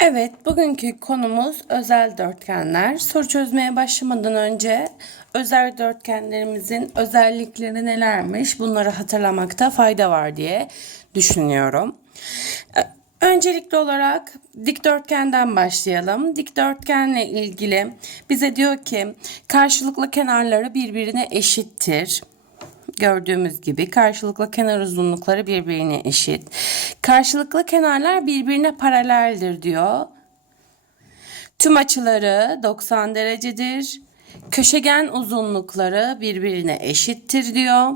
Evet, bugünkü konumuz özel dörtgenler. Soru çözmeye başlamadan önce özel dörtgenlerimizin özellikleri nelermiş bunları hatırlamakta fayda var diye düşünüyorum. Ö- Öncelikli olarak dikdörtgenden başlayalım. Dikdörtgenle ilgili bize diyor ki karşılıklı kenarları birbirine eşittir. Gördüğümüz gibi karşılıklı kenar uzunlukları birbirine eşit. Karşılıklı kenarlar birbirine paraleldir diyor. Tüm açıları 90 derecedir. Köşegen uzunlukları birbirine eşittir diyor.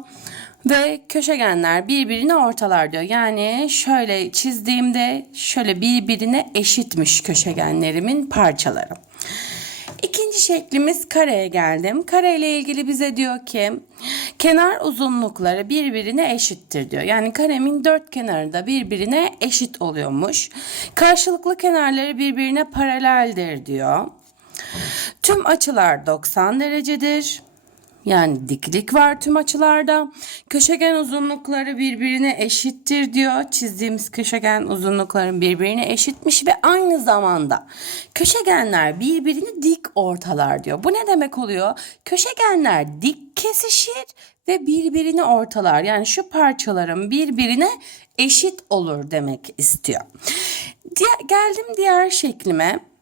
Ve köşegenler birbirini ortalar diyor. Yani şöyle çizdiğimde şöyle birbirine eşitmiş köşegenlerimin parçaları. İkinci şeklimiz kareye geldim. Kare ile ilgili bize diyor ki kenar uzunlukları birbirine eşittir diyor. Yani karemin dört kenarı da birbirine eşit oluyormuş. Karşılıklı kenarları birbirine paraleldir diyor. Tüm açılar 90 derecedir. Yani diklik var tüm açılarda. Köşegen uzunlukları birbirine eşittir diyor. Çizdiğimiz köşegen uzunlukların birbirine eşitmiş ve aynı zamanda köşegenler birbirini dik ortalar diyor. Bu ne demek oluyor? Köşegenler dik kesişir ve birbirini ortalar. Yani şu parçaların birbirine eşit olur demek istiyor. Diğer, geldim diğer şeklime.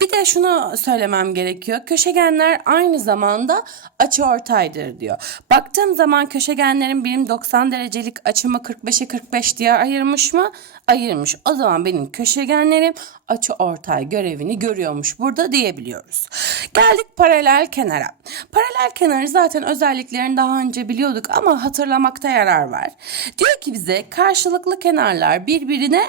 Bir de şunu söylemem gerekiyor. Köşegenler aynı zamanda açıortaydır diyor. Baktığım zaman köşegenlerin benim 90 derecelik açımı 45'e 45 diye ayırmış mı? Ayırmış. O zaman benim köşegenlerim açıortay görevini görüyormuş burada diyebiliyoruz. Geldik paralel kenara. Paralel kenarı zaten özelliklerini daha önce biliyorduk ama hatırlamakta yarar var. Diyor ki bize karşılıklı kenarlar birbirine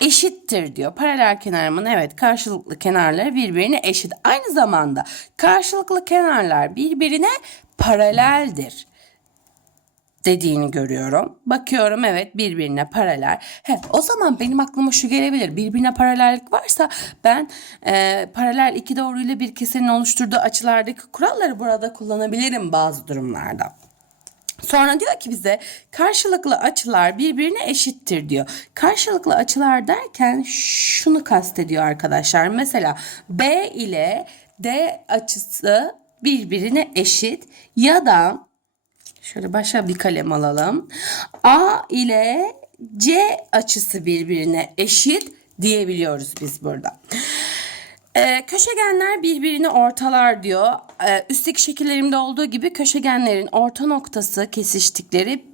eşittir diyor. Paralel kenarımın evet karşılıklı kenarları birbirine eşit. Aynı zamanda karşılıklı kenarlar birbirine paraleldir dediğini görüyorum. Bakıyorum evet birbirine paralel. He, o zaman benim aklıma şu gelebilir. Birbirine paralellik varsa ben e, paralel iki doğruyla bir kesenin oluşturduğu açılardaki kuralları burada kullanabilirim bazı durumlarda. Sonra diyor ki bize karşılıklı açılar birbirine eşittir diyor. Karşılıklı açılar derken şunu kastediyor arkadaşlar. Mesela B ile D açısı birbirine eşit ya da şöyle başka bir kalem alalım. A ile C açısı birbirine eşit diyebiliyoruz biz burada. Ee, köşegenler birbirini ortalar diyor. Ee, üstteki şekillerimde olduğu gibi köşegenlerin orta noktası kesiştikleri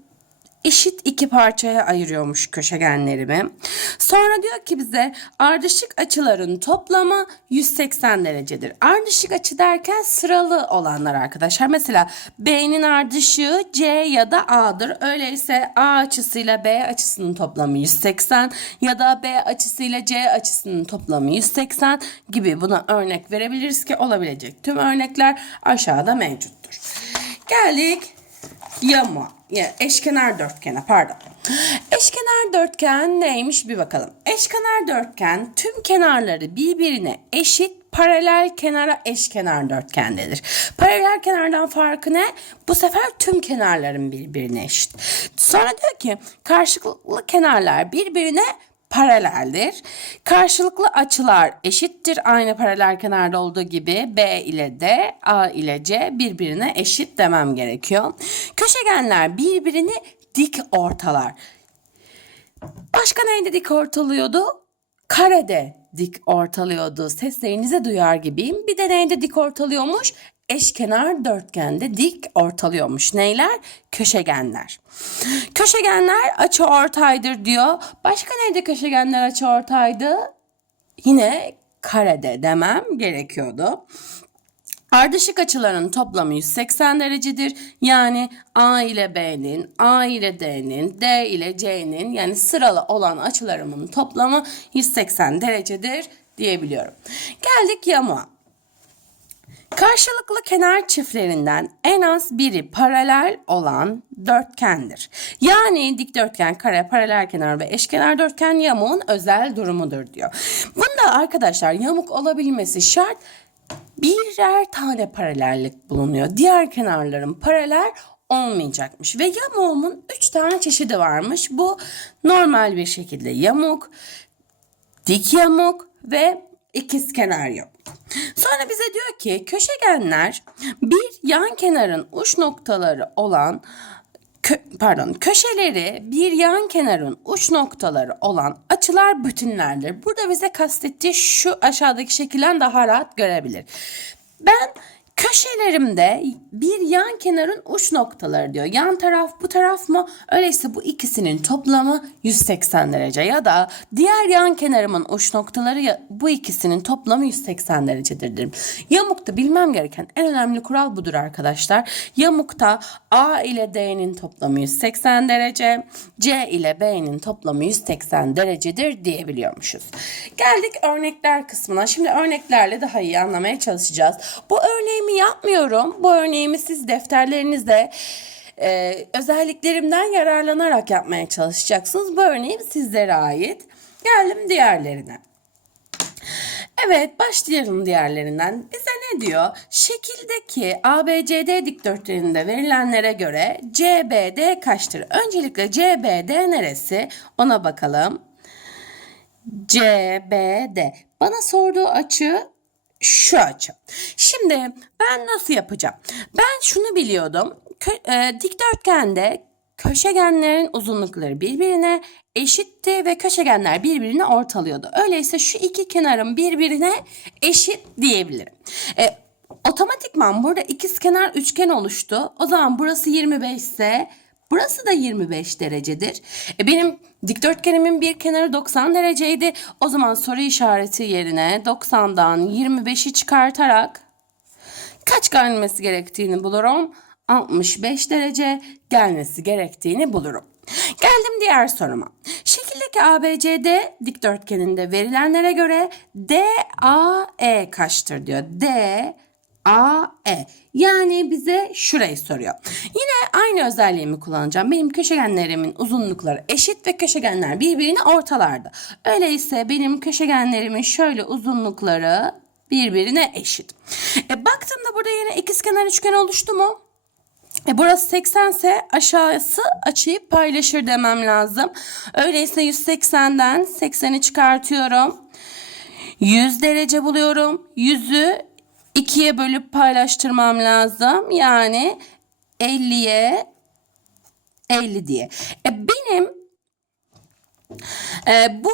eşit iki parçaya ayırıyormuş köşegenlerimi. Sonra diyor ki bize ardışık açıların toplamı 180 derecedir. Ardışık açı derken sıralı olanlar arkadaşlar. Mesela B'nin ardışığı C ya da A'dır. Öyleyse A açısıyla B açısının toplamı 180 ya da B açısıyla C açısının toplamı 180 gibi buna örnek verebiliriz ki olabilecek tüm örnekler aşağıda mevcuttur. Geldik Yama. Ya eşkenar dörtgene pardon. Eşkenar dörtgen neymiş bir bakalım. Eşkenar dörtgen tüm kenarları birbirine eşit paralel kenara eşkenar dörtgendedir. Paralel kenardan farkı ne? Bu sefer tüm kenarların birbirine eşit. Sonra diyor ki karşılıklı kenarlar birbirine paraleldir. Karşılıklı açılar eşittir. Aynı paralel kenarda olduğu gibi B ile D, A ile C birbirine eşit demem gerekiyor. Köşegenler birbirini dik ortalar. Başka neyde dik ortalıyordu? Karede dik ortalıyordu. Seslerinizi duyar gibiyim. Bir de neyde dik ortalıyormuş? Eşkenar dörtgende dik ortalıyormuş. Neyler? Köşegenler. Köşegenler açı ortaydır diyor. Başka neyde köşegenler açı ortaydı? Yine karede demem gerekiyordu. Ardışık açıların toplamı 180 derecedir. Yani A ile B'nin, A ile D'nin, D ile C'nin yani sıralı olan açılarımın toplamı 180 derecedir diyebiliyorum. Geldik yamuğa. Karşılıklı kenar çiftlerinden en az biri paralel olan dörtgendir. Yani dikdörtgen, kare, paralel kenar ve eşkenar dörtgen yamuğun özel durumudur diyor. Bunda arkadaşlar yamuk olabilmesi şart birer tane paralellik bulunuyor. Diğer kenarların paralel olmayacakmış. Ve yamuğumun 3 tane çeşidi varmış. Bu normal bir şekilde yamuk, dik yamuk ve ikizkenar yamuk. Sonra bize diyor ki köşegenler bir yan kenarın uç noktaları olan kö- pardon köşeleri bir yan kenarın uç noktaları olan açılar bütünlerdir. Burada bize kastettiği şu aşağıdaki şekilden daha rahat görebilir. Ben köşelerimde bir yan kenarın uç noktaları diyor. Yan taraf bu taraf mı? Öyleyse bu ikisinin toplamı 180 derece ya da diğer yan kenarımın uç noktaları ya, bu ikisinin toplamı 180 derecedir derim. Yamukta bilmem gereken en önemli kural budur arkadaşlar. Yamukta A ile D'nin toplamı 180 derece, C ile B'nin toplamı 180 derecedir diyebiliyormuşuz. Geldik örnekler kısmına. Şimdi örneklerle daha iyi anlamaya çalışacağız. Bu örneğimi yapmıyorum. Bu örneğimi siz defterlerinizde e, özelliklerimden yararlanarak yapmaya çalışacaksınız. Bu örneğim sizlere ait. Geldim diğerlerine. Evet başlayalım diğerlerinden. Bize ne diyor? Şekildeki ABCD dikdörtgeninde verilenlere göre CBD kaçtır? Öncelikle CBD neresi? Ona bakalım. CBD. Bana sorduğu açı şu açı. Şimdi ben nasıl yapacağım? Ben şunu biliyordum. Kö- e, dikdörtgende köşegenlerin uzunlukları birbirine eşitti ve köşegenler birbirini ortalıyordu. Öyleyse şu iki kenarın birbirine eşit diyebilirim. E, otomatikman burada ikizkenar üçgen oluştu. O zaman burası 25 ise Burası da 25 derecedir. E benim dikdörtgenimin bir kenarı 90 dereceydi. O zaman soru işareti yerine 90'dan 25'i çıkartarak kaç gelmesi gerektiğini bulurum. 65 derece gelmesi gerektiğini bulurum. Geldim diğer soruma. Şekildeki ABCD dikdörtgeninde verilenlere göre DAE kaçtır diyor. D AE. Yani bize şurayı soruyor. Yine aynı özelliğimi kullanacağım. Benim köşegenlerimin uzunlukları eşit ve köşegenler birbirini ortalardı. Öyleyse benim köşegenlerimin şöyle uzunlukları birbirine eşit. E, baktığımda burada yine ikizkenar üçgen oluştu mu? E burası 80 ise aşağısı açıyı paylaşır demem lazım. Öyleyse 180'den 80'i çıkartıyorum. 100 derece buluyorum. 100'ü 2'ye bölüp paylaştırmam lazım. Yani 50'ye 50 diye. E benim e, bu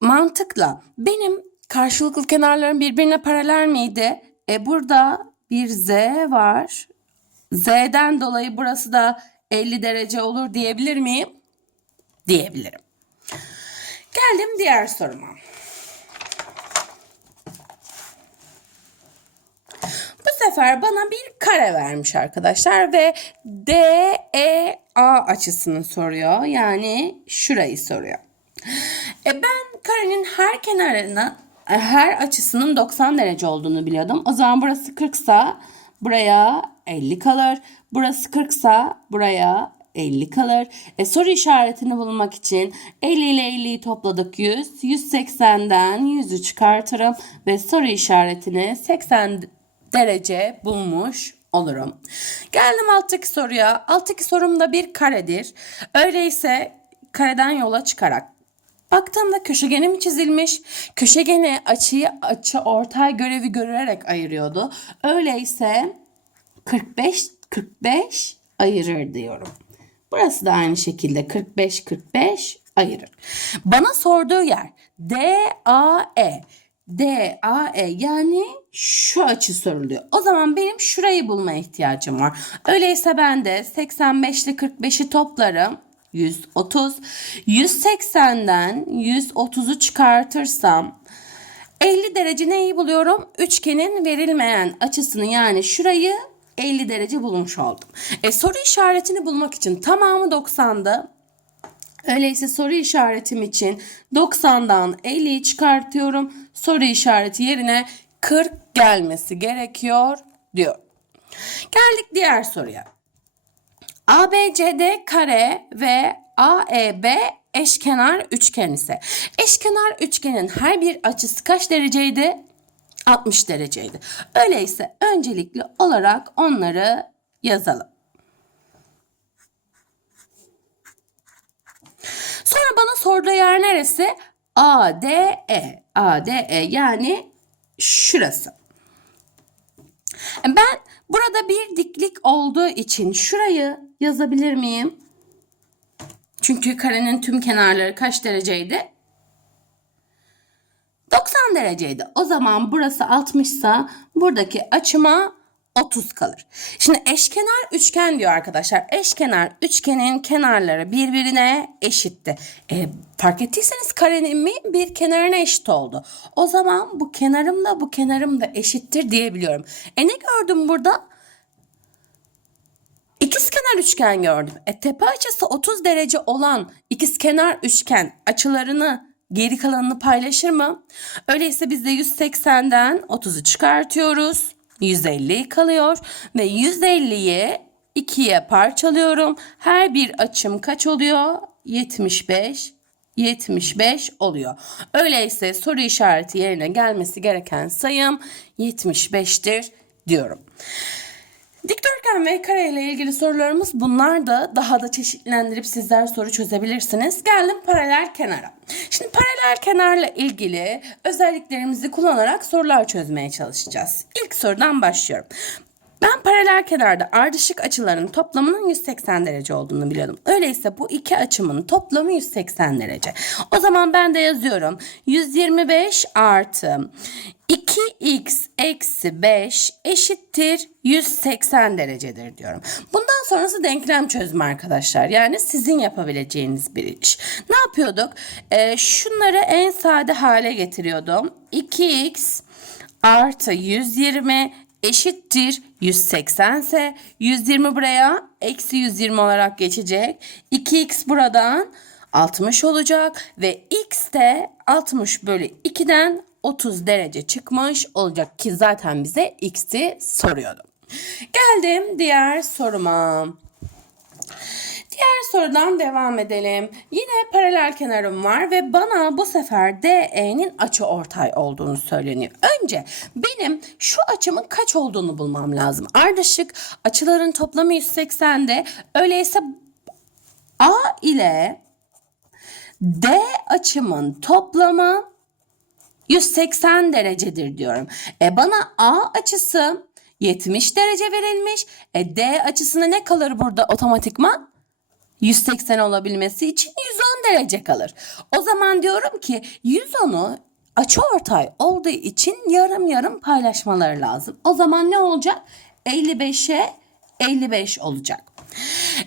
mantıkla benim karşılıklı kenarlarım birbirine paralel miydi? E burada bir z var. Z'den dolayı burası da 50 derece olur diyebilir miyim? Diyebilirim. Geldim diğer soruma. Bu sefer bana bir kare vermiş arkadaşlar ve DEA açısını soruyor. Yani şurayı soruyor. E ben karenin her kenarına her açısının 90 derece olduğunu biliyordum. O zaman burası 40 sa buraya 50 kalır. Burası 40 sa buraya 50 kalır. E, soru işaretini bulmak için 50 ile 50'yi topladık 100. 180'den 100'ü çıkartırım ve soru işaretini 80 derece bulmuş olurum. Geldim alttaki soruya. Alttaki sorum da bir karedir. Öyleyse kareden yola çıkarak Baktığımda köşegenim çizilmiş. Köşegeni açıyı açı ortay görevi görerek ayırıyordu. Öyleyse 45 45 ayırır diyorum. Burası da aynı şekilde 45 45 ayırır. Bana sorduğu yer DAE. DAE yani şu açı soruluyor. O zaman benim şurayı bulma ihtiyacım var. Öyleyse ben de 85 ile 45'i toplarım. 130. 180'den 130'u çıkartırsam 50 derece neyi buluyorum? Üçgenin verilmeyen açısını yani şurayı 50 derece bulmuş oldum. E, soru işaretini bulmak için tamamı 90'dı. Öyleyse soru işaretim için 90'dan 50'yi çıkartıyorum. Soru işareti yerine 40 gelmesi gerekiyor diyor. Geldik diğer soruya. ABCD kare ve AEB eşkenar üçgen ise eşkenar üçgenin her bir açısı kaç dereceydi? 60 dereceydi. Öyleyse öncelikli olarak onları yazalım. Sonra bana sorduğu yer neresi? ADE. ADE yani şurası. Ben burada bir diklik olduğu için şurayı yazabilir miyim? Çünkü karenin tüm kenarları kaç dereceydi? 90 dereceydi. O zaman burası 60 ise buradaki açıma 30 kalır. Şimdi eşkenar üçgen diyor arkadaşlar. Eşkenar üçgenin kenarları birbirine eşitti. E, fark ettiyseniz karenin mi bir kenarına eşit oldu. O zaman bu kenarımla bu kenarım da eşittir diyebiliyorum. E ne gördüm burada? İkizkenar üçgen gördüm. E tepe açısı 30 derece olan ikizkenar üçgen açılarını geri kalanını paylaşır mı? Öyleyse biz de 180'den 30'u çıkartıyoruz. 150 kalıyor ve 150'yi ikiye parçalıyorum. Her bir açım kaç oluyor? 75 75 oluyor. Öyleyse soru işareti yerine gelmesi gereken sayım 75'tir diyorum. Dikdörtgen ve kare ile ilgili sorularımız bunlar da daha da çeşitlendirip sizler soru çözebilirsiniz. Geldim paralel kenara. Şimdi paralel kenarla ilgili özelliklerimizi kullanarak sorular çözmeye çalışacağız. İlk sorudan başlıyorum. Ben paralel kenarda ardışık açıların toplamının 180 derece olduğunu biliyordum. Öyleyse bu iki açımın toplamı 180 derece. O zaman ben de yazıyorum. 125 artı 2x eksi 5 eşittir 180 derecedir diyorum. Bundan sonrası denklem çözümü arkadaşlar. Yani sizin yapabileceğiniz bir iş. Ne yapıyorduk? Ee, şunları en sade hale getiriyordum. 2x artı 120 eşittir 180 ise 120 buraya eksi 120 olarak geçecek. 2x buradan 60 olacak ve x de 60 bölü 2'den 30 derece çıkmış olacak ki zaten bize x'i soruyordu. Geldim diğer soruma. Diğer sorudan devam edelim. Yine paralel kenarım var ve bana bu sefer DE'nin açı ortay olduğunu söyleniyor. Önce benim şu açımın kaç olduğunu bulmam lazım. Ardışık açıların toplamı 180'de. Öyleyse A ile D açımın toplamı 180 derecedir diyorum. E bana A açısı 70 derece verilmiş. E D açısına ne kalır burada otomatikman? 180 olabilmesi için 110 derece kalır. O zaman diyorum ki 110'u açıortay olduğu için yarım yarım paylaşmaları lazım. O zaman ne olacak? 55'e 55 olacak.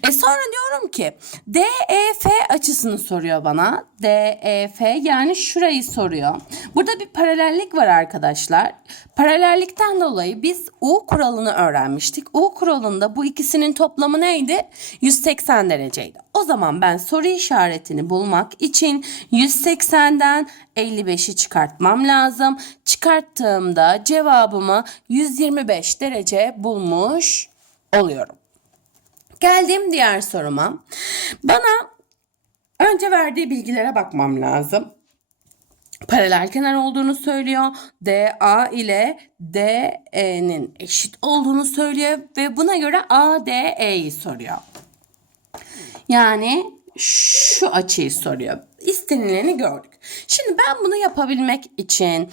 E sonra diyorum ki DEF açısını soruyor bana. DEF yani şurayı soruyor. Burada bir paralellik var arkadaşlar. Paralellikten dolayı biz U kuralını öğrenmiştik. U kuralında bu ikisinin toplamı neydi? 180 dereceydi. O zaman ben soru işaretini bulmak için 180'den 55'i çıkartmam lazım. Çıkarttığımda cevabımı 125 derece bulmuş oluyorum. Geldim diğer soruma. Bana önce verdiği bilgilere bakmam lazım. Paralel kenar olduğunu söylüyor. DA ile DE'nin eşit olduğunu söylüyor ve buna göre ADE'yi soruyor. Yani şu açıyı soruyor. İstenileni gördük. Şimdi ben bunu yapabilmek için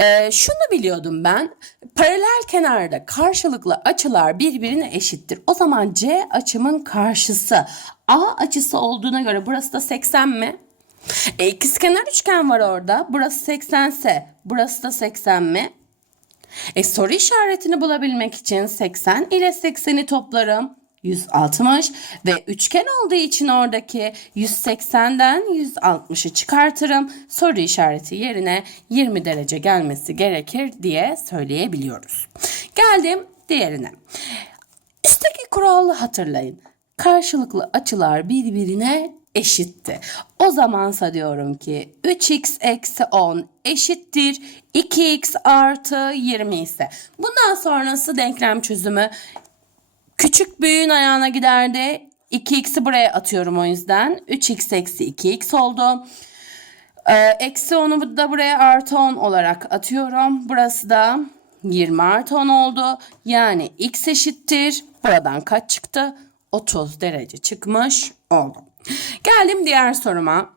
e, şunu biliyordum ben. Paralel kenarda karşılıklı açılar birbirine eşittir. O zaman C açımın karşısı A açısı olduğuna göre burası da 80 mi? E, ikizkenar üçgen var orada. Burası 80 ise burası da 80 mi? E, soru işaretini bulabilmek için 80 ile 80'i toplarım. 160 ve üçgen olduğu için oradaki 180'den 160'ı çıkartırım. Soru işareti yerine 20 derece gelmesi gerekir diye söyleyebiliyoruz. Geldim diğerine. Üstteki kuralı hatırlayın. Karşılıklı açılar birbirine eşitti. O zamansa diyorum ki 3x eksi 10 eşittir 2x artı 20 ise. Bundan sonrası denklem çözümü Küçük büyüğün ayağına giderdi. 2x'i buraya atıyorum o yüzden. 3x eksi 2x oldu. Ee, eksi 10'u da buraya artı 10 olarak atıyorum. Burası da 20 artı 10 oldu. Yani x eşittir. Buradan kaç çıktı? 30 derece çıkmış oldu. Geldim diğer soruma.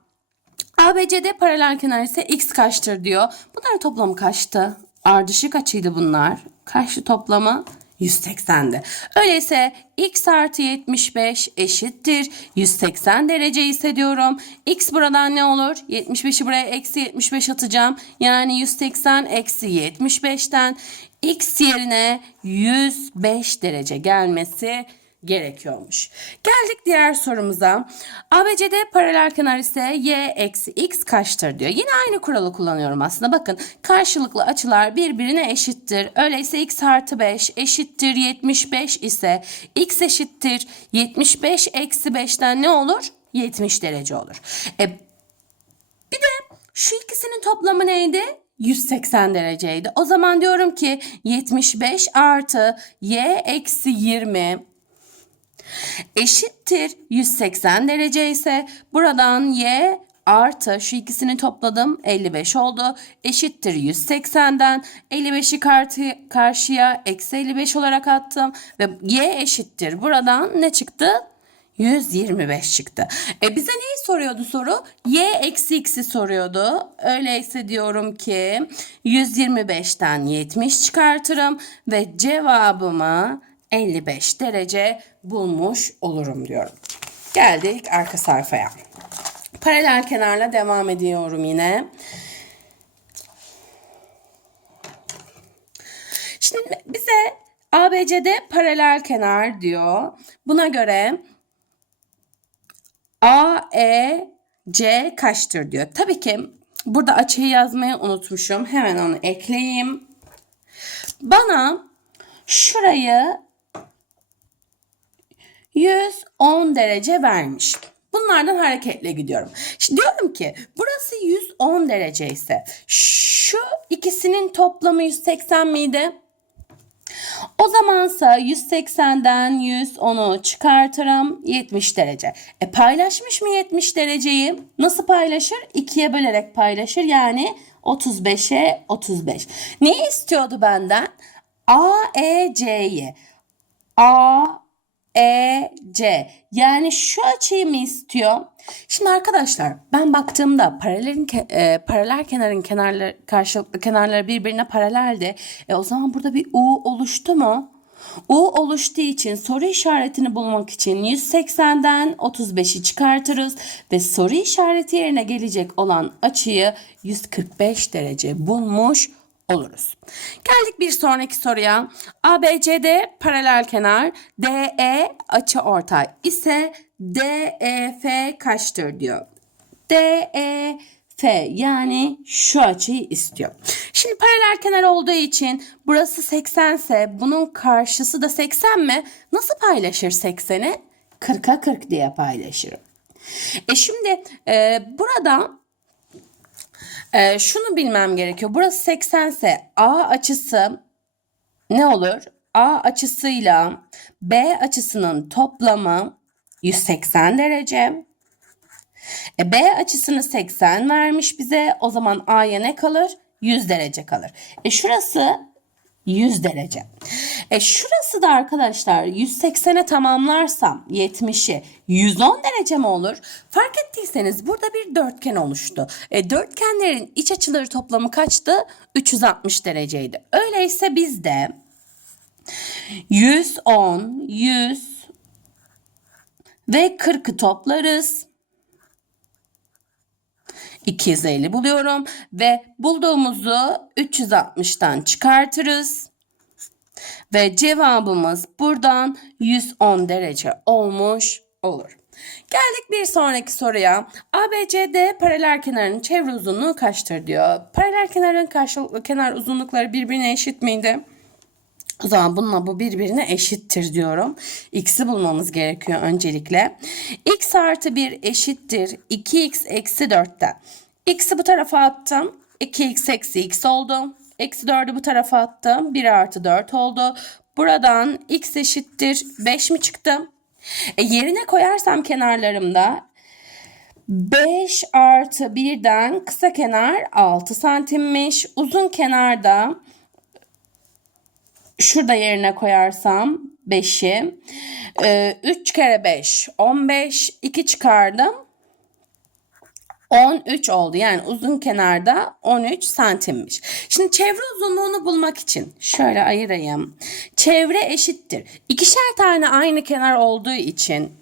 ABCD paralel kenar ise x kaçtır diyor. Bunların toplamı kaçtı? Ardışık açıydı bunlar. Kaçtı toplamı? 180'di. Öyleyse x artı 75 eşittir. 180 derece ise diyorum. x buradan ne olur? 75'i buraya eksi 75 atacağım. Yani 180 eksi 75'ten x yerine 105 derece gelmesi gerekiyormuş. Geldik diğer sorumuza. ABCD paralel kenar ise y eksi x kaçtır diyor. Yine aynı kuralı kullanıyorum aslında. Bakın karşılıklı açılar birbirine eşittir. Öyleyse x artı 5 eşittir 75 ise x eşittir 75 eksi 5'ten ne olur? 70 derece olur. E, bir de şu ikisinin toplamı neydi? 180 dereceydi. O zaman diyorum ki 75 artı y eksi 20 eşittir 180 derece ise buradan y artı şu ikisini topladım 55 oldu. Eşittir 180'den 55'i kartı, karşıya eksi 55 olarak attım ve y eşittir. Buradan ne çıktı? 125 çıktı. E bize neyi soruyordu soru? Y eksi x'i soruyordu. Öyleyse diyorum ki 125'ten 70 çıkartırım ve cevabımı 55 derece bulmuş olurum diyorum. Geldik arka sayfaya. Paralel kenarla devam ediyorum yine. Şimdi bize ABCD paralel kenar diyor. Buna göre AEC kaçtır diyor. Tabii ki burada açıyı yazmayı unutmuşum. Hemen onu ekleyeyim. Bana şurayı 110 derece vermiş. Bunlardan hareketle gidiyorum. Şimdi diyorum ki burası 110 derece ise şu ikisinin toplamı 180 miydi? O zamansa 180'den 110'u çıkartırım 70 derece. E paylaşmış mı 70 dereceyi? Nasıl paylaşır? 2'ye bölerek paylaşır. Yani 35'e 35. Ne istiyordu benden? AEC'yi. A E, C. Yani şu açıyı mı istiyor? Şimdi arkadaşlar ben baktığımda paralelin e, paralel kenarın kenarları karşılıklı kenarları birbirine paraleldi. E o zaman burada bir U oluştu mu? U oluştuğu için soru işaretini bulmak için 180'den 35'i çıkartırız ve soru işareti yerine gelecek olan açıyı 145 derece bulmuş oluruz. Geldik bir sonraki soruya. ABCD paralel kenar, DE açı ortay ise DEF kaçtır diyor. DEF yani şu açıyı istiyor. Şimdi paralel kenar olduğu için burası 80 ise bunun karşısı da 80 mi? Nasıl paylaşır 80'i? 40'a 40 diye paylaşırım. E şimdi e, burada ee, şunu bilmem gerekiyor. Burası 80 ise A açısı ne olur? A açısıyla B açısının toplamı 180 derece. E, B açısını 80 vermiş bize. O zaman A'ya ne kalır? 100 derece kalır. E şurası 100 derece. E şurası da arkadaşlar 180'e tamamlarsam 70'i 110 derece mi olur? Fark ettiyseniz burada bir dörtgen oluştu. E, dörtgenlerin iç açıları toplamı kaçtı? 360 dereceydi. Öyleyse biz de 110, 100 ve 40'ı toplarız. 250 buluyorum ve bulduğumuzu 360'tan çıkartırız. Ve cevabımız buradan 110 derece olmuş olur. Geldik bir sonraki soruya. ABCD paralel kenarın çevre uzunluğu kaçtır diyor. Paralel kenarın karşılıklı kenar uzunlukları birbirine eşit miydi? O zaman bununla bu birbirine eşittir diyorum. X'i bulmamız gerekiyor öncelikle. X artı 1 eşittir 2x eksi 4'ten. X'i bu tarafa attım. 2x eksi x oldu. Eksi 4'ü bu tarafa attım. 1 artı 4 oldu. Buradan x eşittir 5 mi çıktı? E yerine koyarsam kenarlarımda 5 artı 1'den kısa kenar 6 santimmiş. Uzun kenarda şurada yerine koyarsam 5'i. 3 kere 5 15. 2 çıkardım. 13 oldu. Yani uzun kenarda 13 santimmiş. Şimdi çevre uzunluğunu bulmak için şöyle ayırayım. Çevre eşittir. İkişer tane aynı kenar olduğu için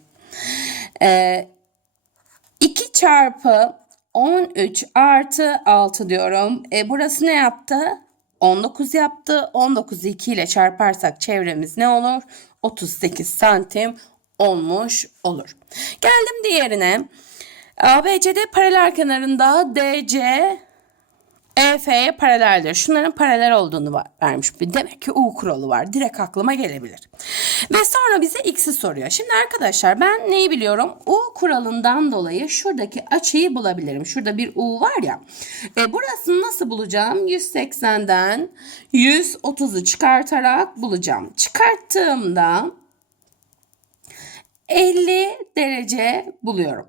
e, 2 çarpı 13 artı 6 diyorum. E, burası ne yaptı? 19 yaptı. 19'u 2 ile çarparsak çevremiz ne olur? 38 santim olmuş olur. Geldim diğerine. ABCD paralel kenarında DC EF'ye paraleldir. Şunların paralel olduğunu vermiş. Demek ki U kuralı var. Direkt aklıma gelebilir. Ve sonra bize X'i soruyor. Şimdi arkadaşlar ben neyi biliyorum? U kuralından dolayı şuradaki açıyı bulabilirim. Şurada bir U var ya. E, burasını nasıl bulacağım? 180'den 130'u çıkartarak bulacağım. Çıkarttığımda 50 derece buluyorum.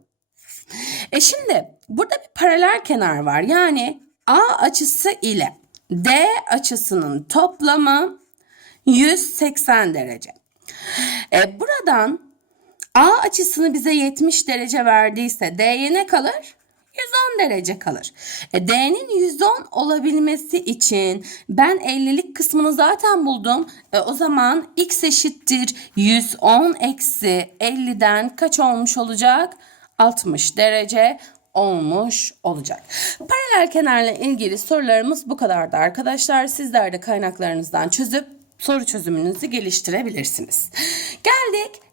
E şimdi burada bir paralel kenar var. Yani A açısı ile D açısının toplamı 180 derece. E buradan A açısını bize 70 derece verdiyse D'ye ne kalır? 110 derece kalır. E, D'nin 110 olabilmesi için ben 50'lik kısmını zaten buldum. E, o zaman x eşittir 110 eksi 50'den kaç olmuş olacak? 60 derece olmuş olacak. Paralel kenarla ilgili sorularımız bu kadardı arkadaşlar. Sizler de kaynaklarınızdan çözüp soru çözümünüzü geliştirebilirsiniz. Geldik